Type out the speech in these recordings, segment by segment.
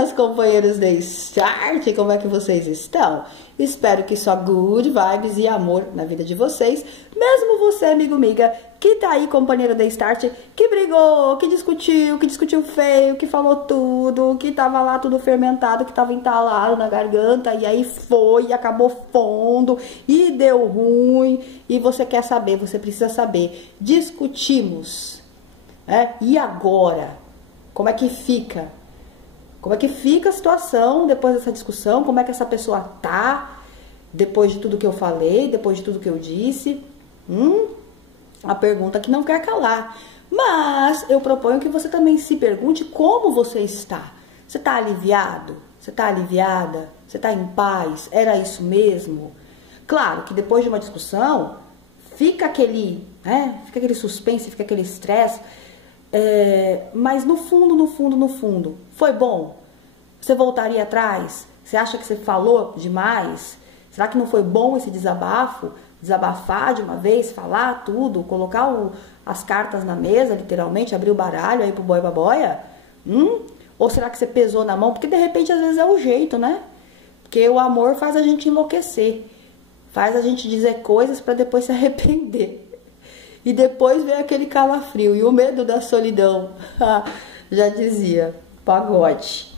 Minhas companheiras de Start, como é que vocês estão? Espero que só good vibes e amor na vida de vocês. Mesmo você, amigo, amiga, que tá aí, companheiro de Start, que brigou, que discutiu feio, que falou tudo, que tava lá tudo fermentado, que tava entalado na garganta, e aí foi, e acabou fundo, e deu ruim, e você quer saber, você precisa saber. Discutimos, né? E agora? Como é que fica? Como é que fica a situação depois dessa discussão? Como é que essa pessoa tá depois de tudo que eu falei, depois de tudo que eu disse? A pergunta que não quer calar. Mas eu proponho que você também se pergunte como você está. Você tá aliviado? Você tá aliviada? Você tá em paz? Era isso mesmo? Claro que depois de uma discussão, fica aquele suspense, fica aquele estresse. Mas no fundo, foi bom? Você voltaria atrás? Você acha que você falou demais? Será que não foi bom esse desabafo? Desabafar de uma vez, falar tudo, colocar as cartas na mesa, literalmente, abrir o baralho aí pro boi baboia? Ou será que você pesou na mão? Porque de repente às vezes é o jeito, né? Porque o amor faz a gente enlouquecer, faz a gente dizer coisas para depois se arrepender. E depois vem aquele calafrio e o medo da solidão, já dizia Pagode.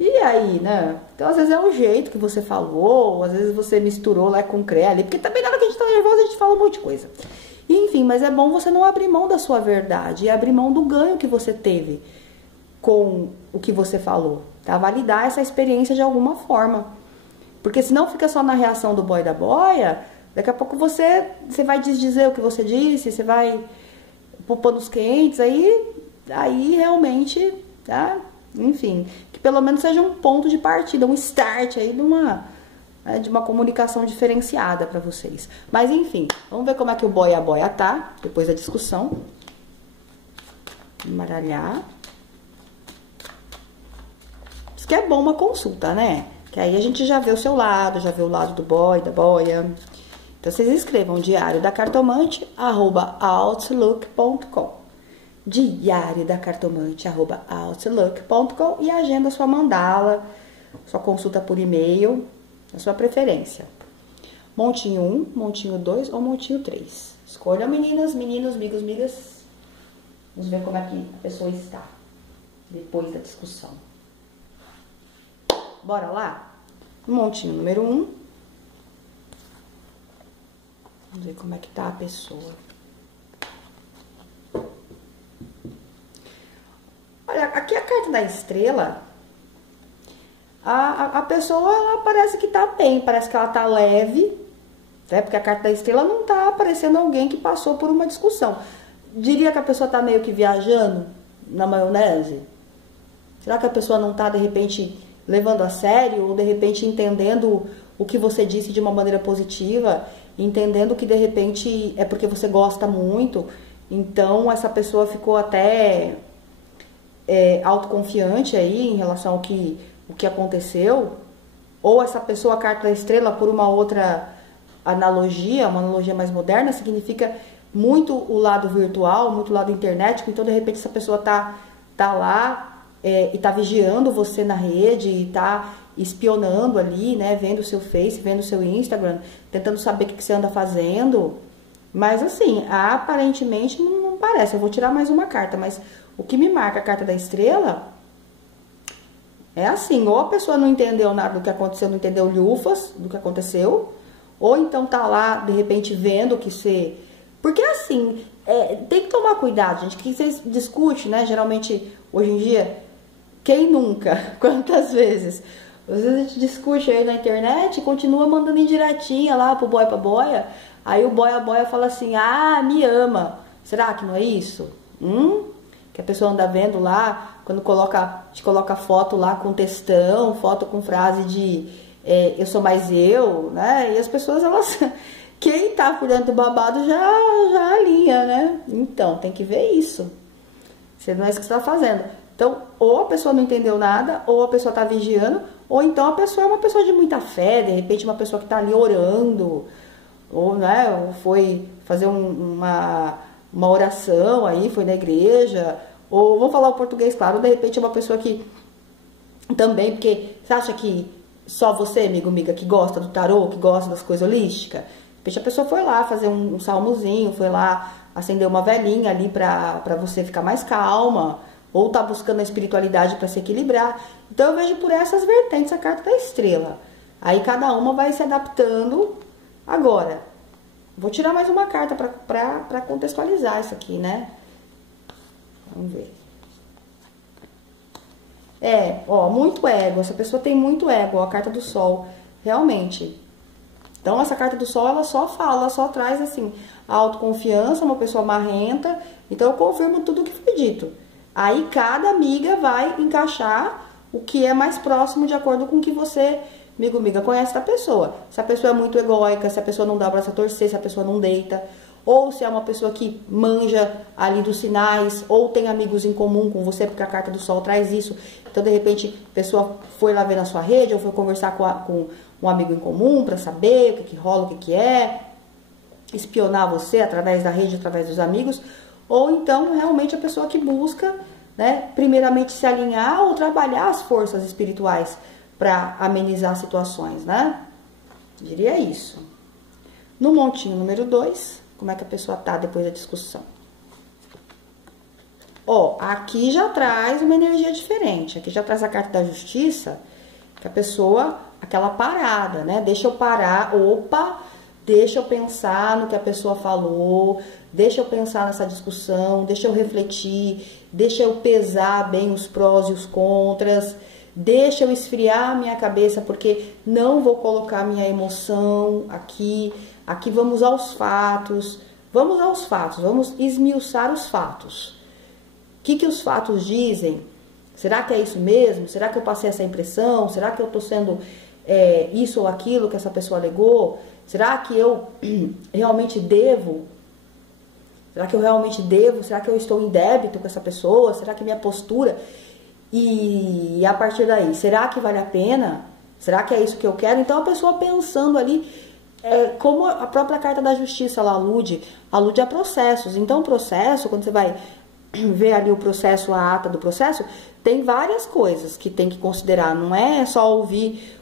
E aí, né? Então às vezes é o jeito que você falou, às vezes você misturou lá com cré ali, porque também na hora que a gente tá nervoso a gente fala um monte de coisa. Enfim, mas é bom você não abrir mão da sua verdade e abrir mão do ganho que você teve com o que você falou, tá? Validar essa experiência de alguma forma. Porque senão fica só na reação do boy da boia. Daqui a pouco você vai desdizer o que você disse, você vai pôr panos quentes, aí realmente, tá? Enfim, que pelo menos seja um ponto de partida, um start aí de uma comunicação diferenciada para vocês. Mas enfim, vamos ver como é que o boia boia tá, depois da discussão. Embaralhar. Diz que é bom uma consulta, né? Que aí a gente já vê o seu lado, já vê o lado do boy, da boia. Então, vocês escrevam diariodacartomante@outlook.com, diariodacartomante@outlook.com e agenda sua mandala, sua consulta por e-mail, a sua preferência. Montinho 1, montinho 2 ou montinho 3. Escolham, meninas, meninos, amigos, migas. Vamos ver como é que a pessoa está depois da discussão. Bora lá? Montinho número 1. Vamos ver como é que tá a pessoa. Olha, aqui a carta da estrela. A pessoa, ela parece que tá bem, parece que ela tá leve, né? Porque a carta da estrela não tá aparecendo alguém que passou por uma discussão. Diria que a pessoa tá meio que viajando na maionese? Será que a pessoa não tá, de repente, levando a sério? Ou, de repente, entendendo o que você disse de uma maneira positiva? Entendendo que de repente é porque você gosta muito, então essa pessoa ficou até autoconfiante aí em relação ao que aconteceu, ou essa pessoa, a carta da estrela, por uma outra analogia, uma analogia mais moderna, significa muito o lado virtual, muito o lado internet, então de repente essa pessoa tá lá e tá vigiando você na rede e tá espionando ali, né, vendo o seu Face, vendo o seu Instagram, tentando saber o que você anda fazendo. Mas assim, aparentemente não parece. Eu vou tirar mais uma carta, mas o que me marca a carta da estrela é assim, ou a pessoa não entendeu nada do que aconteceu, não entendeu lhufas do que aconteceu, ou então tá lá, de repente, vendo que você... Porque assim, tem que tomar cuidado, gente, que vocês discutem, né, geralmente, hoje em dia, quem nunca? Quantas vezes? Às vezes a gente discute aí na internet e continua mandando indiretinha lá pro boy pra boia. Aí o boy a boia fala assim, me ama. Será que não é isso? Que a pessoa anda vendo lá, quando te coloca foto lá com textão, foto com frase de eu sou mais eu, né? E as pessoas, elas... Quem tá por dentro do babado já alinha, né? Então, tem que ver isso. Você não é isso que você tá fazendo. Então, ou a pessoa não entendeu nada, ou a pessoa tá vigiando, ou então a pessoa é uma pessoa de muita fé, de repente uma pessoa que tá ali orando, ou, né, ou foi fazer uma oração aí, foi na igreja, ou vamos falar o português, claro, de repente é uma pessoa que também, porque você acha que só você, amiga, que gosta do tarô, que gosta das coisas holísticas? A pessoa foi lá fazer um salmozinho, foi lá acender uma velinha ali pra você ficar mais calma, ou tá buscando a espiritualidade para se equilibrar. Então eu vejo por essas vertentes a carta da estrela. Aí cada uma vai se adaptando. Agora, vou tirar mais uma carta pra contextualizar isso aqui, né? Vamos ver. Ó, muito ego. Essa pessoa tem muito ego, ó, a carta do sol. Realmente. Então, essa carta do sol, ela só fala, ela só traz, assim, a autoconfiança, uma pessoa marrenta. Então, eu confirmo tudo o que foi dito. Aí, cada amiga vai encaixar o que é mais próximo de acordo com o que você, amiga, conhece da pessoa. Se a pessoa é muito egóica, se a pessoa não dá o braço a torcer, se a pessoa não deita. Ou se é uma pessoa que manja ali dos sinais, ou tem amigos em comum com você, porque a carta do sol traz isso. Então, de repente, a pessoa foi lá ver na sua rede, ou foi conversar com um amigo em comum para saber o que rola, o que é, espionar você através da rede, através dos amigos, ou então realmente a pessoa que busca, né, primeiramente se alinhar ou trabalhar as forças espirituais para amenizar situações, né? Diria isso. No montinho número 2, como é que a pessoa tá depois da discussão? Ó, aqui já traz uma energia diferente, aqui já traz a carta da justiça, que a pessoa, aquela parada, né? Deixa eu parar, opa, deixa eu pensar no que a pessoa falou, deixa eu pensar nessa discussão, deixa eu refletir, deixa eu pesar bem os prós e os contras, deixa eu esfriar minha cabeça, porque não vou colocar minha emoção aqui. Aqui vamos aos fatos, vamos esmiuçar os fatos. O que os fatos dizem? Será que é isso mesmo? Será que eu passei essa impressão? Será que eu estou sendo isso ou aquilo que essa pessoa alegou? Será que eu realmente devo? Será que eu realmente devo? Será que eu estou em débito com essa pessoa? Será que minha postura? E a partir daí, será que vale a pena? Será que é isso que eu quero? Então a pessoa pensando ali, como a própria carta da justiça ela alude a processos. Então o processo, quando você vai ver ali o processo, a ata do processo, tem várias coisas que tem que considerar. Não é só ouvir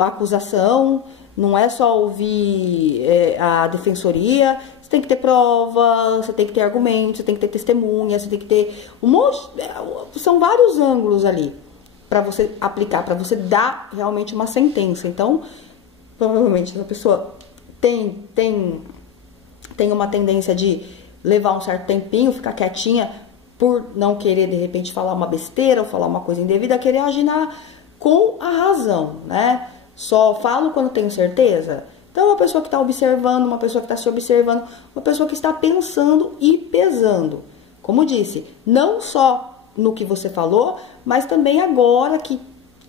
a acusação, não é só ouvir a defensoria. Você tem que ter prova, você tem que ter argumentos, você tem que ter testemunha, você tem que ter um monte. São vários ângulos ali para você aplicar, para você dar realmente uma sentença. Então, provavelmente, a pessoa tem uma tendência de levar um certo tempinho, ficar quietinha, por não querer, de repente, falar uma besteira ou falar uma coisa indevida, querer agir com a razão, né? Só falo quando tenho certeza. Então, uma pessoa que está observando, uma pessoa que está se observando, uma pessoa que está pensando e pesando. Como disse, não só no que você falou, mas também agora que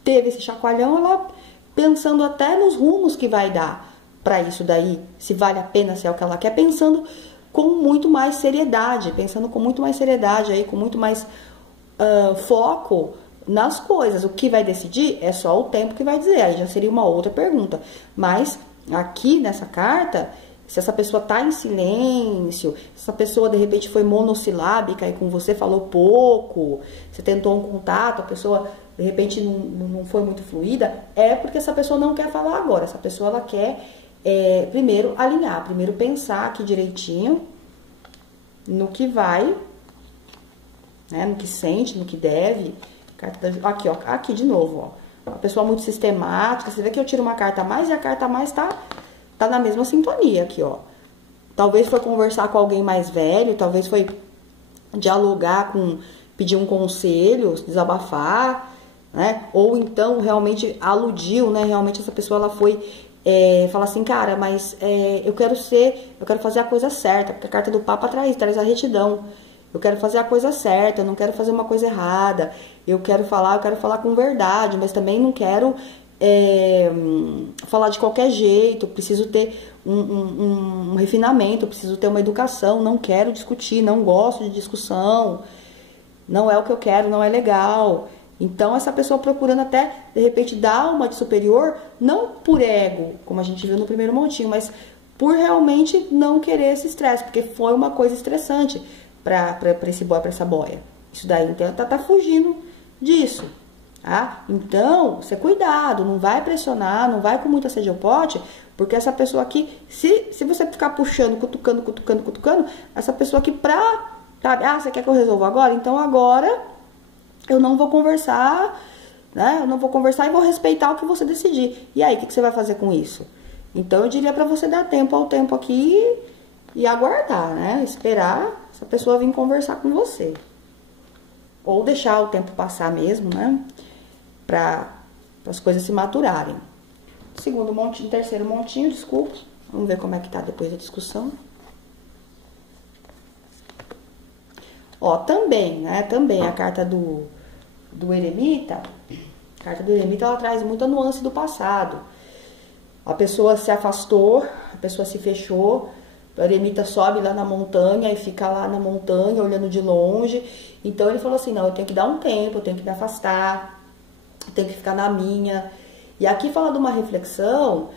teve esse chacoalhão, ela pensando até nos rumos que vai dar para isso daí, se vale a pena, se é o que ela quer, pensando com muito mais seriedade, aí, com muito mais foco nas coisas. O que vai decidir é só o tempo que vai dizer, aí já seria uma outra pergunta. Mas aqui nessa carta, se essa pessoa tá em silêncio, se essa pessoa de repente foi monossilábica e com você falou pouco, você tentou um contato, a pessoa de repente não foi muito fluida, é porque essa pessoa não quer falar agora. Essa pessoa ela quer primeiro alinhar, primeiro pensar aqui direitinho no que vai, né, no que sente, no que deve. Aqui, ó, aqui de novo, ó. Uma pessoa muito sistemática. Você vê que eu tiro uma carta a mais e a carta a mais tá na mesma sintonia aqui, ó. Talvez foi conversar com alguém mais velho, talvez foi dialogar pedir um conselho, desabafar, né? Ou então realmente aludiu, né? Realmente essa pessoa ela foi falar assim, cara, mas eu quero fazer a coisa certa, porque a carta do Papa traz a retidão. Eu quero fazer a coisa certa, eu não quero fazer uma coisa errada. Eu quero falar com verdade, mas também não quero falar de qualquer jeito. Preciso ter um refinamento, preciso ter uma educação. Não quero discutir, não gosto de discussão. Não é o que eu quero, não é legal. Então, essa pessoa procurando até, de repente, dar uma de superior, não por ego, como a gente viu no primeiro montinho, mas por realmente não querer esse estresse, porque foi uma coisa estressante para esse boy, para essa boia. Isso daí, então, ela tá fugindo disso. tá? Então, você cuidado, não vai pressionar, não vai com muita sede ao pote, porque essa pessoa aqui, se você ficar puxando, cutucando, essa pessoa aqui sabe, você quer que eu resolva agora? Então agora eu não vou conversar, né? Eu não vou conversar e vou respeitar o que você decidir. E aí, o que você vai fazer com isso? Então eu diria pra você dar tempo ao tempo aqui e aguardar, né? Esperar essa pessoa vir conversar com você. Ou deixar o tempo passar mesmo, né? Para as coisas se maturarem. Segundo montinho, terceiro montinho, desculpa. Vamos ver como é que tá depois da discussão. Ó, também, né? Também a carta do eremita. A carta do eremita, ela traz muita nuance do passado. A pessoa se afastou, a pessoa se fechou. O eremita sobe lá na montanha e fica lá na montanha olhando de longe. Então ele falou assim, não, eu tenho que dar um tempo, eu tenho que me afastar, eu tenho que ficar na minha. E aqui fala de uma reflexão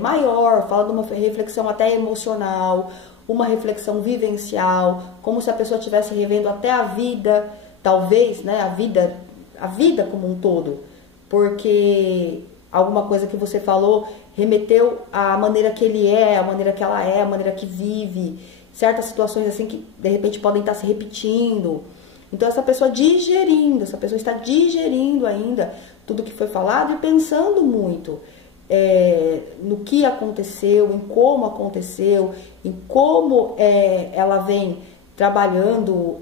maior, fala de uma reflexão até emocional, uma reflexão vivencial, como se a pessoa estivesse revendo até a vida, talvez, né, a vida como um todo, porque alguma coisa que você falou remeteu à maneira que ele é, à maneira que ela é, à maneira que vive, certas situações assim que de repente podem estar se repetindo. Então essa pessoa está digerindo ainda tudo que foi falado e pensando muito no que aconteceu, em como aconteceu, em como ela vem trabalhando,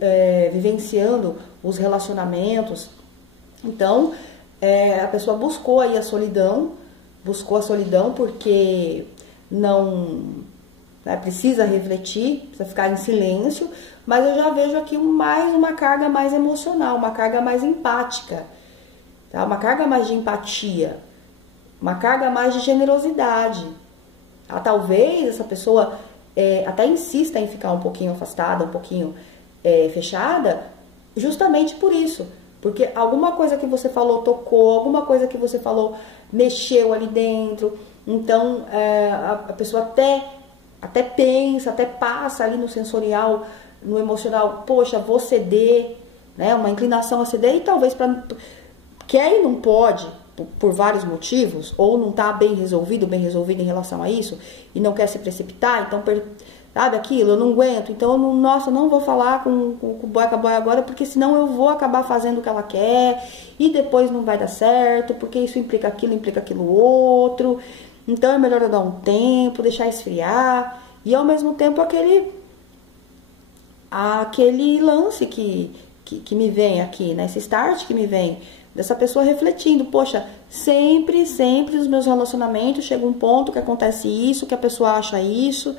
vivenciando os relacionamentos. Então a pessoa buscou aí a solidão porque não precisa refletir, precisa ficar em silêncio, mas eu já vejo aqui mais uma carga mais emocional, uma carga mais empática, tá? Uma carga mais de empatia, uma carga mais de generosidade. Talvez essa pessoa até insista em ficar um pouquinho afastada, um pouquinho fechada, justamente por isso. Porque alguma coisa que você falou tocou, alguma coisa que você falou mexeu ali dentro. Então a pessoa até pensa, até passa ali no sensorial, no emocional, poxa, vou ceder, né? Uma inclinação a ceder e talvez quer e não pode, por vários motivos, ou não está bem resolvido em relação a isso, e não quer se precipitar, então, sabe aquilo, eu não aguento, então, eu não vou falar com o boy agora, porque senão eu vou acabar fazendo o que ela quer, e depois não vai dar certo, porque isso implica aquilo outro, então é melhor eu dar um tempo, deixar esfriar, e ao mesmo tempo aquele lance que me vem aqui, né? Esse start que me vem, dessa pessoa refletindo, poxa, sempre nos meus relacionamentos chega um ponto que acontece isso, que a pessoa acha isso,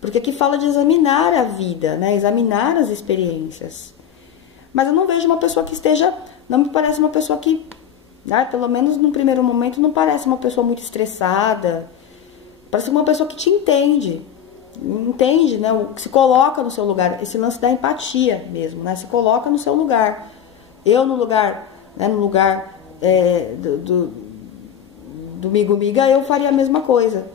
porque aqui fala de examinar a vida, né? Examinar as experiências. Mas eu não vejo uma pessoa que não me parece uma pessoa que, né, pelo menos no primeiro momento, não parece uma pessoa muito estressada, parece uma pessoa que te entende, né? Se coloca no seu lugar, esse lance da empatia mesmo, né? Se coloca no seu lugar. Eu no lugar, né, no lugar do miga, eu faria a mesma coisa,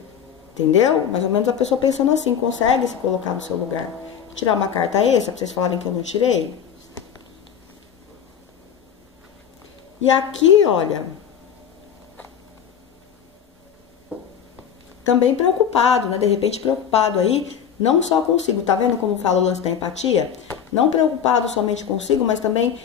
entendeu? Mais ou menos a pessoa pensando assim, consegue se colocar no seu lugar. Vou tirar uma carta extra pra vocês falarem que eu não tirei. E aqui, olha, também preocupado, né? De repente preocupado aí, não só consigo, tá vendo como fala o lance da empatia? Não preocupado somente consigo, mas também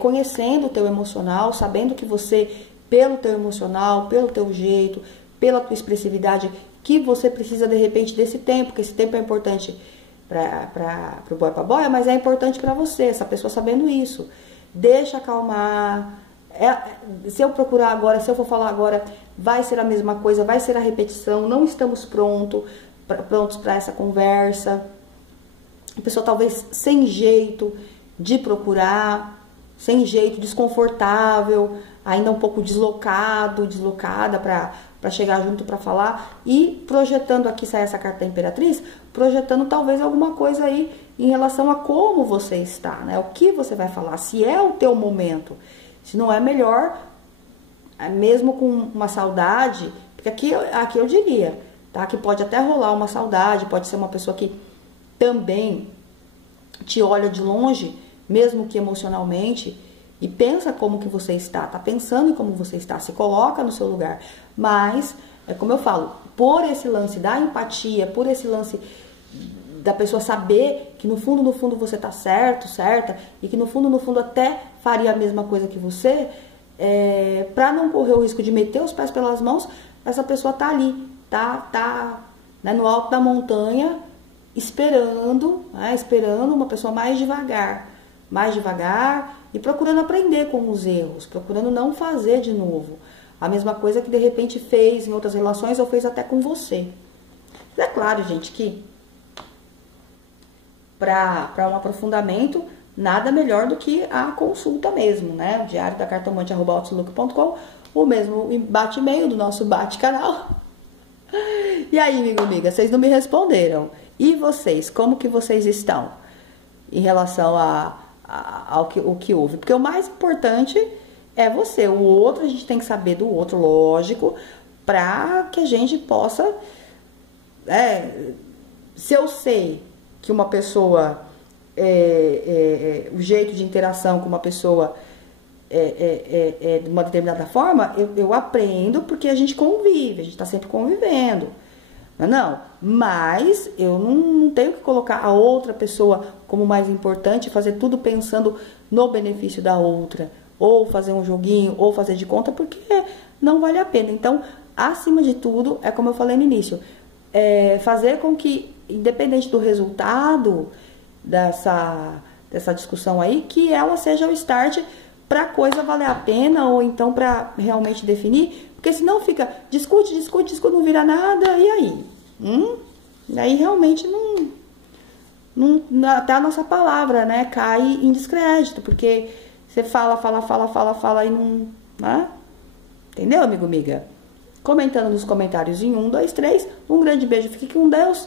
conhecendo o teu emocional, sabendo que você, pelo teu emocional, pelo teu jeito, pela tua expressividade, que você precisa de repente desse tempo, que esse tempo é importante para o boy pra boy, mas é importante para você, essa pessoa sabendo isso. Deixa acalmar. Se eu procurar agora, se eu for falar agora, vai ser a mesma coisa, vai ser a repetição, não estamos prontos para essa conversa. A pessoa talvez sem jeito de procurar, sem jeito, desconfortável, ainda um pouco deslocada para chegar junto para falar, e projetando, aqui sai essa carta da Imperatriz, projetando talvez alguma coisa aí em relação a como você está, né? O que você vai falar, se é o teu momento, se não é melhor, mesmo com uma saudade, porque aqui eu diria, tá? Que pode até rolar uma saudade, pode ser uma pessoa que também te olha de longe, mesmo que emocionalmente, e pensa como que você está, tá pensando em como você está, se coloca no seu lugar. Mas, é como eu falo, por esse lance da empatia, por esse lance da pessoa saber que no fundo você tá certo, certa, e que no fundo até faria a mesma coisa que você, pra não correr o risco de meter os pés pelas mãos, essa pessoa tá ali, tá né, no alto da montanha, esperando uma pessoa mais devagar e procurando aprender com os erros, procurando não fazer de novo a mesma coisa que de repente fez em outras relações ou fez até com você. É claro, gente, que para um aprofundamento, nada melhor do que a consulta mesmo, né? O diário da cartomante@outlook.com, o mesmo bate-e-mail do nosso bate-canal. E aí, amigo, amiga, vocês não me responderam. E vocês, como que vocês estão em relação ao que houve? Porque o mais importante é você. O outro, a gente tem que saber do outro, lógico, para que a gente possa... se eu sei que uma pessoa... o jeito de interação com uma pessoa de uma determinada forma, eu aprendo porque a gente convive, a gente está sempre convivendo. Não, mas eu não tenho que colocar a outra pessoa como mais importante, fazer tudo pensando no benefício da outra, ou fazer um joguinho, ou fazer de conta, porque não vale a pena. Então, acima de tudo, é como eu falei no início, fazer com que, independente do resultado dessa discussão aí, que ela seja o start para a coisa valer a pena, ou então para realmente definir. Porque senão fica, discute, não vira nada, e aí? Aí realmente até a nossa palavra, né, cai em descrédito, porque você fala e não... Né? Entendeu, amigo, amiga? Comentando nos comentários em 1, 2, 3. Um grande beijo, fique com Deus.